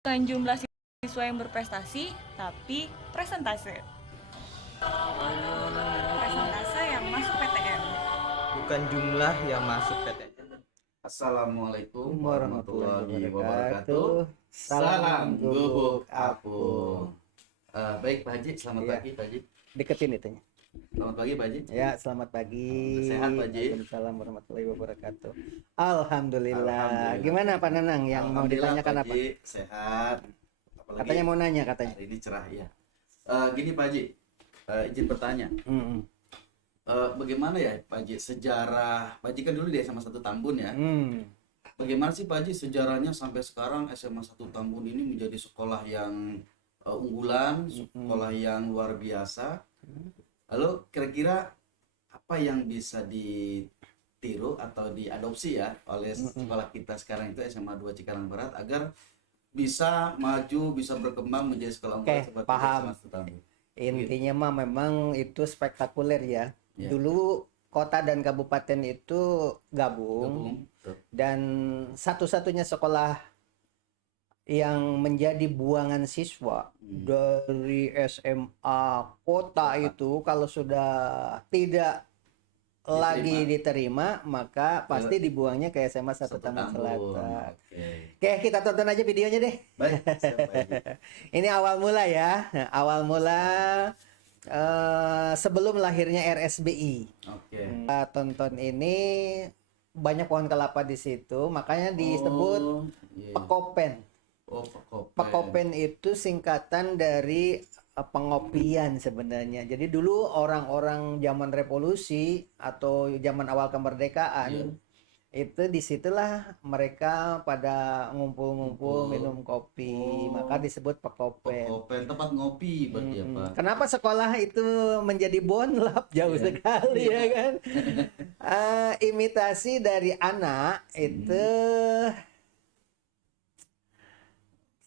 Bukan jumlah siswa yang berprestasi, tapi presentase. Presentase yang masuk PTN. Bukan jumlah yang masuk PTN. Assalamualaikum warahmatullahi warahmatullahi wabarakatuh. wabarakatuh. Salam gubuk apung. apung. Baik Pak Haji, selamat Iya. pagi Pak Haji. Deketin itunya. Selamat pagi Pak Haji. Ya, selamat pagi. Sehat, Pak Haji? Waalaikumsalam warahmatullahi wabarakatuh. Alhamdulillah. Alhamdulillah. Gimana Pak Nanang yang mau Alhamdulillah, ditanyakan Pak apa? Haji, sehat. Apalagi Katanya mau nanya katanya. hari ini cerah ya. Gini Pak Haji, izin bertanya. Hmm. Bagaimana ya Pak Haji sejarah Pak Haji kan dulu di SMA 1 Tambun ya. Bagaimana sih Pak Haji sejarahnya sampai sekarang SMA 1 Tambun ini menjadi sekolah yang unggulan, sekolah yang luar biasa. Lalu kira-kira apa yang bisa ditiru atau diadopsi ya oleh sekolah kita sekarang itu SMA 2 Cikarang Barat agar bisa maju, bisa berkembang menjadi sekolah unggulan Oke, seperti paham. SMA 1 Tambun. Intinya mah memang itu spektakuler ya. Ya. Dulu kota dan kabupaten itu gabung. Gabung. Tuh. Dan satu-satunya sekolah yang menjadi buangan siswa dari SMA kota itu kalau sudah tidak lagi diterima maka pasti dibuangnya ke SMA 1 Satu Tambun Selatan. Oke. Oke, kita tonton aja videonya deh. Baik, siap, Pak Haji. Ini awal mula ya. Nah, awal mula sebelum lahirnya RSBI. Oke. Kita tonton ini banyak pohon kelapa di situ, makanya disebut Oh, iya. Pekopen. Oh, Pekopen. Pekopen itu singkatan dari pengopian sebenarnya. Jadi dulu orang-orang zaman revolusi atau zaman awal kemerdekaan itu disitulah mereka pada ngumpul-ngumpul minum kopi, maka disebut Pekopen. Pekopen tempat ngopi berarti ya Pak. Kenapa sekolah itu menjadi bonlap jauh sekali ya kan? Imitasi dari anak itu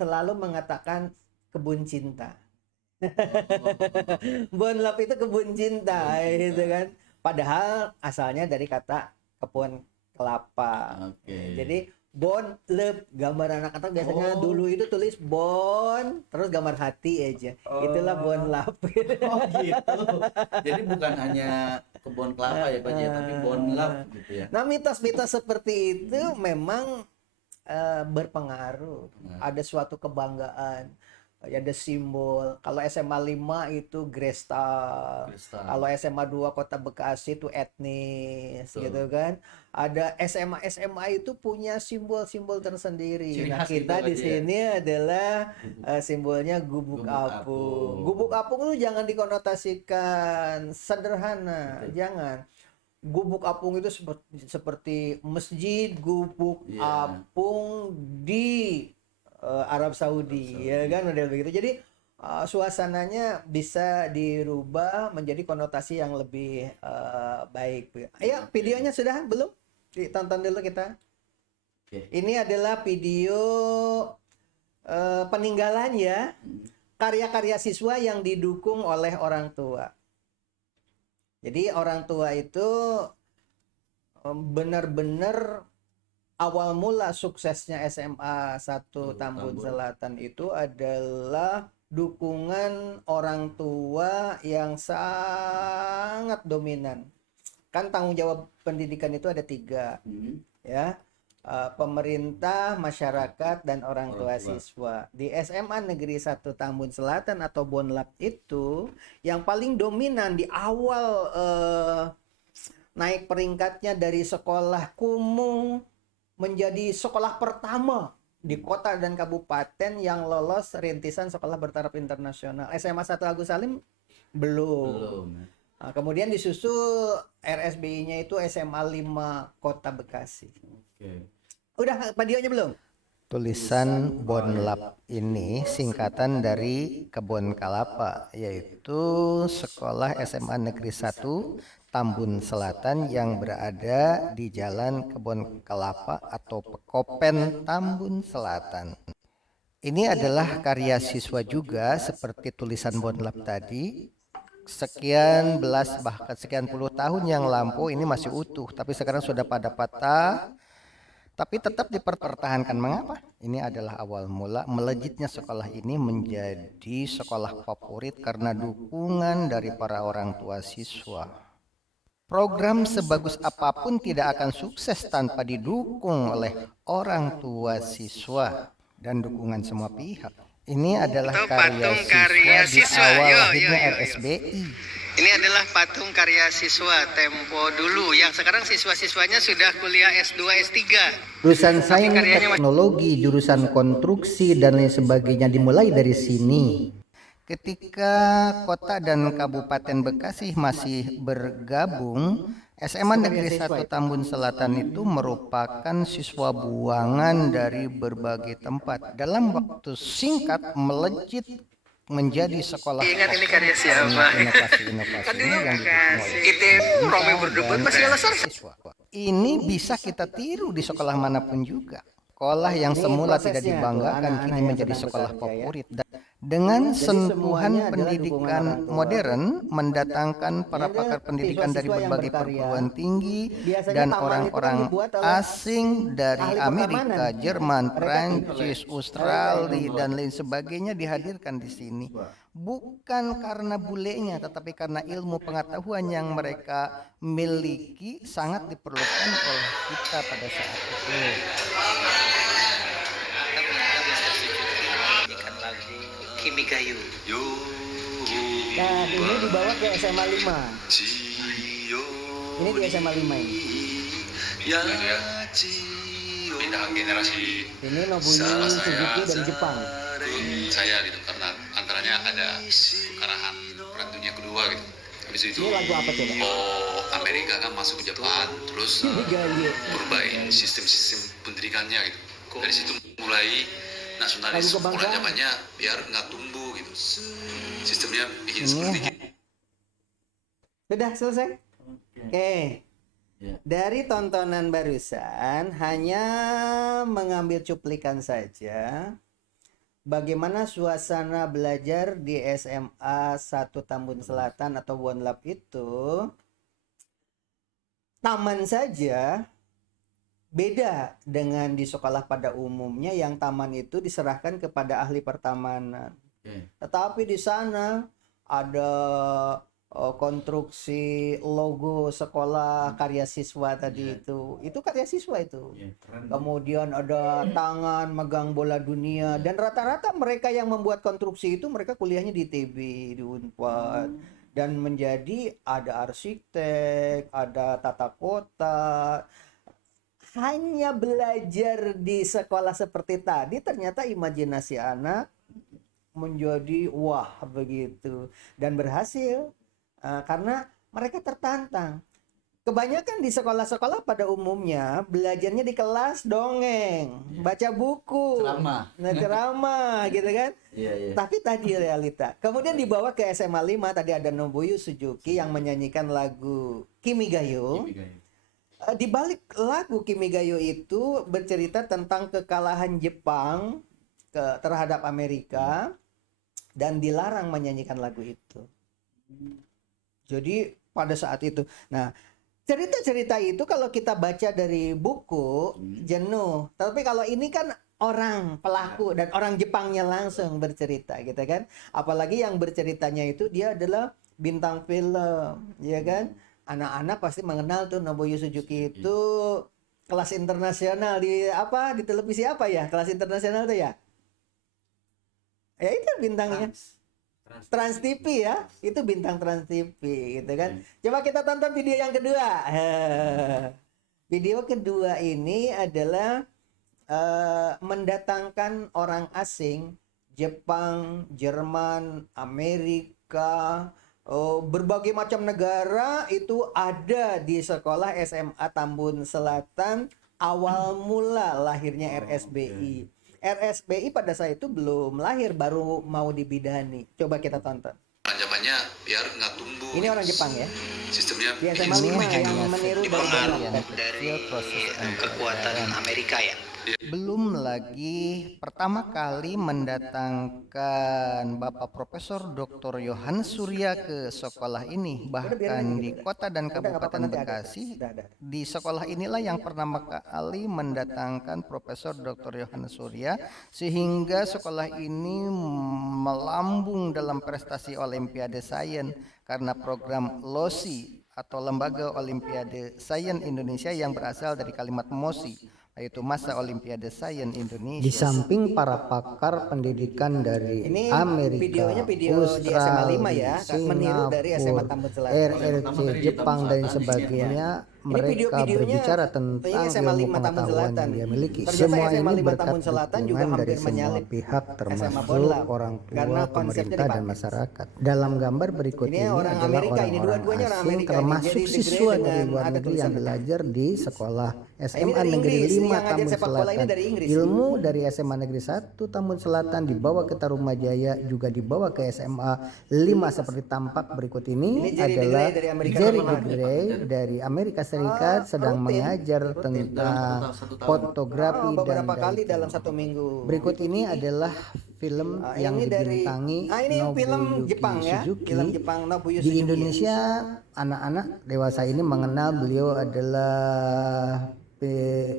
selalu mengatakan kebun cinta. Bonlap itu kebun cinta, gitu kan. Padahal asalnya dari kata kebun kelapa. Oke. Jadi bonlep, gambar anak-anak biasanya dulu itu tulis bon terus gambar hati aja. Itulah bonlap. Oh gitu. Jadi bukan hanya kebun kelapa ya Pak ya, tapi bonlap gitu ya. Nah, mitos-mitos seperti itu memang berpengaruh. Ada suatu kebanggaan, ada simbol. Kalau SMA 5 itu Grestal. Kristal. Kalau SMA 2 Kota Bekasi itu etnis, Betul. gitu kan. Ada SMA itu punya simbol-simbol tersendiri. Ciri Nah, khas kita gitu, di Pak, ya? sini adalah simbolnya gubuk Gubuk apung. apung. Gubuk apung lu jangan dikonotasikan sederhana, Betul. jangan. Gubuk apung itu seperti masjid gubuk Iya. apung di Arab Saudi, ya kan model begitu. Jadi suasananya bisa dirubah menjadi konotasi yang lebih baik. Ayo, videonya sudah belum? Ditonton dulu kita. Oke. Ini adalah video peninggalan ya, karya-karya siswa yang didukung oleh orang tua. Jadi orang tua itu benar-benar awal mula suksesnya SMA 1 Tambun Selatan itu adalah dukungan orang tua yang sangat dominan. Kan tanggung jawab pendidikan itu ada 3 ya. Pemerintah, masyarakat, dan orang tua siswa. Di SMA Negeri 1 Tambun Selatan atau Bonlap itu yang paling dominan di awal naik peringkatnya dari sekolah kumuh menjadi sekolah pertama di kota dan kabupaten yang lolos rintisan sekolah bertaraf internasional. SMA 1 Agus Salim belum. Nah, kemudian disusul RSBI-nya itu SMA 5 Kota Bekasi. Oke. Udah videonya belum? Tulisan Bonlap ini singkatan dari Kebun Kelapa, yaitu sekolah SMA Negeri 1 Tambun Selatan yang berada di Jalan Kebun Kelapa atau Pekopen Tambun Selatan. Ini adalah karya siswa juga seperti tulisan Bonlap tadi. Sekian belas bahkan sekian puluh tahun yang lampau ini masih utuh, tapi sekarang sudah pada patah. tapi tetap dipertahankan. Mengapa? Ini adalah awal mula melejitnya sekolah ini menjadi sekolah favorit karena dukungan dari para orang tua siswa. Program sebagus apapun tidak akan sukses tanpa didukung oleh orang tua siswa dan dukungan semua pihak. Ini adalah karya siswa di awal lahirnya RSBI. Ini adalah patung karya siswa tempo dulu yang sekarang siswa-siswanya sudah kuliah S2, S3. Jurusan sains teknologi, jurusan konstruksi dan lain sebagainya dimulai dari sini. Ketika Kota dan Kabupaten Bekasi masih bergabung, SMA Negeri 1 Tambun Selatan itu merupakan siswa buangan dari berbagai tempat. Dalam waktu singkat melejit menjadi sekolah. Ingat ini karya siapa? Inovasi-inovasi ini yang Kita Romi berdebat masih alasan. Ini bisa kita tiru di sekolah manapun juga. Sekolah yang semula tidak dibanggakan kini menjadi sekolah favorit. Dengan sentuhan pendidikan modern, mendatangkan para pakar pendidikan dari berbagai perguruan tinggi dan orang-orang asing dari Amerika, Jerman, Prancis, Australia dan lain sebagainya dihadirkan di sini. Bukan karena bulenya, tetapi karena ilmu pengetahuan yang mereka miliki sangat diperlukan oleh kita pada saat itu. Kimi Gayu. Nah, ini dibawa ke SMA 5. Ini di SMA 5 ini. Pindahan generasi. Ini Nobuyo Suzuki dari Jepang. Saya gitu karena antaranya ada kekarahan perang dunia kedua gitu. Habis itu Ini lagu apa coba? Amerika kan masuk ke Jepang, terus perubahin sistem-sistem pendidikannya gitu. Dari situ mulai nasionalis orang zamannya biar nggak tumbuh gitu. Sistemnya bikin seperti gitu. Sudah selesai? Oke. Dari tontonan barusan hanya mengambil cuplikan saja bagaimana suasana belajar di SMA 1 Tambun Selatan atau Wonlab itu. Taman saja beda dengan di sekolah pada umumnya yang taman itu diserahkan kepada ahli pertamanan. Tetapi di sana ada konstruksi logo sekolah karya siswa tadi itu karya siswa itu. Kemudian ada tangan megang bola dunia dan rata-rata mereka yang membuat konstruksi itu mereka kuliahnya di ITB, di Unpad dan menjadi ada arsitek, ada tata kota. Hanya belajar di sekolah seperti tadi ternyata imajinasi anak menjadi wah begitu dan berhasil karena mereka tertantang. Kebanyakan di sekolah-sekolah pada umumnya belajarnya di kelas dongeng, baca buku, ceramah gitu kan. Tapi tadi realita. Kemudian dibawa ke SMA 5 tadi ada Nobuyo Suzuki yang menyanyikan lagu Kimi Gayo. Di balik lagu Kimi Gayo itu bercerita tentang kekalahan Jepang terhadap Amerika dan dilarang menyanyikan lagu itu. Jadi pada saat itu, nah cerita-cerita itu kalau kita baca dari buku jenuh. Tapi kalau ini kan orang pelaku dan orang Jepangnya langsung bercerita, gitu kan? Apalagi yang berceritanya itu dia adalah bintang film, ya kan? Anak-anak pasti mengenal tuh Nobuyo Suzuki itu kelas internasional di televisi apa ya? Kelas internasional tuh ya? Ya itu bintangnya. Trans TV ya. Itu bintang Trans TV gitu kan. Coba kita tonton video yang kedua. Video kedua ini adalah mendatangkan orang asing, Jepang, Jerman, Amerika, berbagai macam negara itu ada di sekolah SMA Tambun Selatan awal mula lahirnya RSBI. RSBI pada saat itu belum lahir, baru mau dibidani. Coba kita tonton. Zamannya biar nggak tumbuh. Ini orang Jepang ya. Sistemnya di SMA 5 yang meniru dari kekuatan Amerika ya. Belum lagi pertama kali mendatangkan Bapak Profesor Dr. Yohanes Surya ke sekolah ini, bahkan di kota dan Kabupaten Bekasi. Di sekolah inilah yang pertama kali mendatangkan Profesor Dr. Yohanes Surya, sehingga sekolah ini melambung dalam prestasi Olimpiade Sains karena program LOSI atau Lembaga Olimpiade Sains Indonesia yang berasal dari kalimat MOSI, yaitu Masa Olimpiade Sains Indonesia. Di samping para pakar pendidikan dari ini Amerika, videonya video di SMA 5 ya, meniru dari SMA Tambun Selatan, RRC, Jepang dan sebagainya. Mereka berbicara tentang ilmu pengetahuan yang dia miliki. Semua ini berkat dukungan dari semua pihak, termasuk orang tua, pemerintah, dan masyarakat. Dalam gambar berikut ini adalah orang-orang asing, termasuk siswa dari luar negeri yang belajar di sekolah SMA Negeri 5 Tambun Selatan. Ilmu dari SMA Negeri 1 Tambun Selatan dibawa ke Tarumajaya, juga dibawa ke SMA 5 seperti tampak berikut ini. Adalah Jerry Gray dari Amerika Serikat sedang mengajar tentang fotografi dan kali dalam satu minggu. Berikut ini adalah film yang dibintangi Nobuyuki Suzuki. Di Indonesia, anak-anak dewasa ini mengenal beliau adalah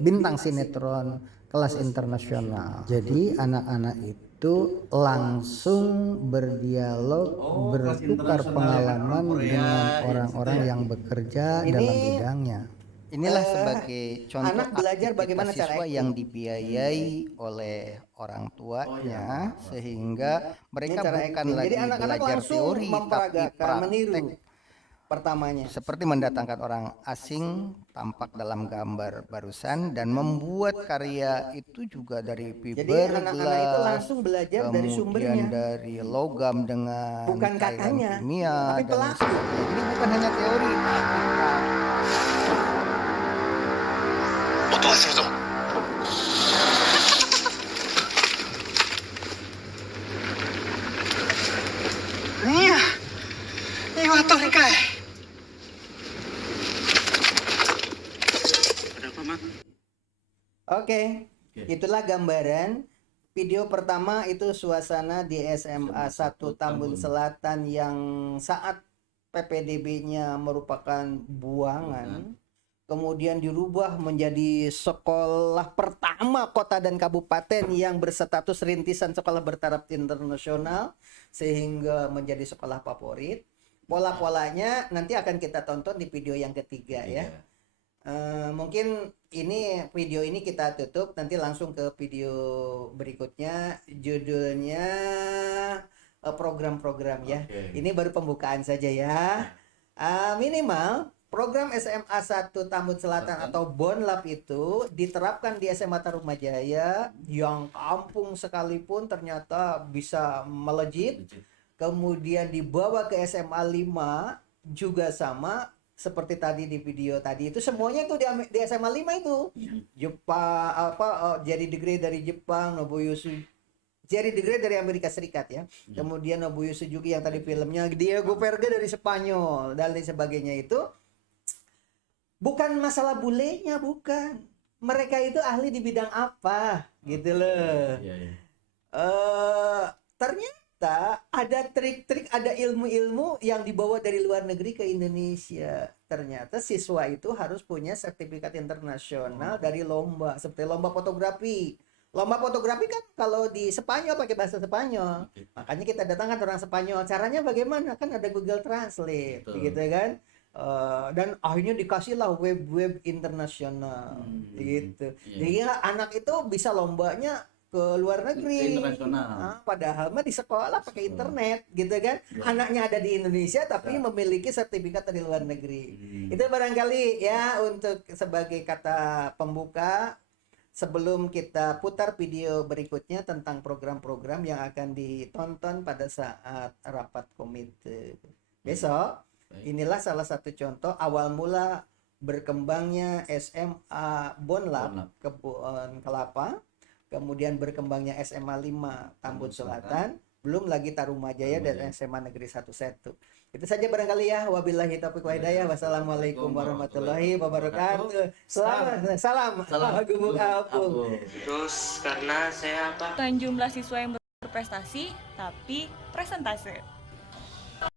bintang sinetron kelas internasional. Jadi anak-anak itu langsung berdialog, bertukar pengalaman dengan orang-orang yang bekerja dalam bidangnya. Inilah sebagai contoh anak belajar bagaimana siswa yang dibiayai oleh orang tuanya, sehingga mereka bukan lagi belajar teori tapi praktek. Pertamanya seperti mendatangkan orang asing tampak dalam gambar barusan dan membuat karya itu juga dari fiberglass. Jadi anak-anak itu langsung belajar dari sumbernya, dari logam dengan bukan katanya kimia, tapi pelaku. Jadi bukan hanya teori. Oke, itulah gambaran video pertama. Itu suasana di SMA 1 Tambun Selatan yang saat PPDB-nya merupakan buangan, kemudian dirubah menjadi sekolah pertama kota dan kabupaten yang berstatus rintisan sekolah bertaraf internasional, sehingga menjadi sekolah favorit. Pola-polanya nanti akan kita tonton di video yang ketiga ya. Mungkin ini video ini kita tutup, nanti langsung ke video berikutnya, judulnya program-program ya. Ini baru pembukaan saja ya. Minimal program SMA 1 Tambun Selatan atau Bonlab itu diterapkan di SMA Tarumajaya yang kampung sekalipun ternyata bisa melejit. Kemudian dibawa ke SMA 5 juga sama seperti tadi di video tadi, itu semuanya itu di SMA 5 itu. Jepang Jerry Degree dari Jepang, Nobuyuki Jerry Degree dari Amerika Serikat ya. Kemudian Nobuyuki Suzuki yang tadi filmnya, Diego Verga dari Spanyol dan lain sebagainya. Itu bukan masalah bulenya, bukan. Mereka itu ahli di bidang apa gitu loh. Ternyata ada trik-trik, ada ilmu-ilmu yang dibawa dari luar negeri ke Indonesia. Ternyata siswa itu harus punya sertifikat internasional dari lomba, seperti lomba fotografi. Lomba fotografi kan kalau di Spanyol pakai bahasa Spanyol. Makanya kita datangkan orang Spanyol. Caranya bagaimana? Kan ada Google Translate, gitu kan? Dan akhirnya dikasihlah web-web internasional, gitu. Jadi anak itu bisa lombanya ke luar negeri, padahal mah di sekolah pakai internet, gitu kan? Anaknya ada di Indonesia tapi memiliki sertifikat dari luar negeri. Itu barangkali ya untuk sebagai kata pembuka sebelum kita putar video berikutnya tentang program-program yang akan ditonton pada saat rapat komite besok. Inilah salah satu contoh awal mula berkembangnya SMA Bonlab Kebun Kelapa. Kemudian berkembangnya SMA 5 Tambun Selatan, belum lagi Tarumajaya dan SMA Negeri 1. Itu saja barangkali ya. Wabillahi taufiq wa hidayah. Wassalamualaikum warahmatullahi wabarakatuh. Salam. Gubuk apung. Terus karena saya apa? Bukan jumlah siswa yang berprestasi, tapi presentase.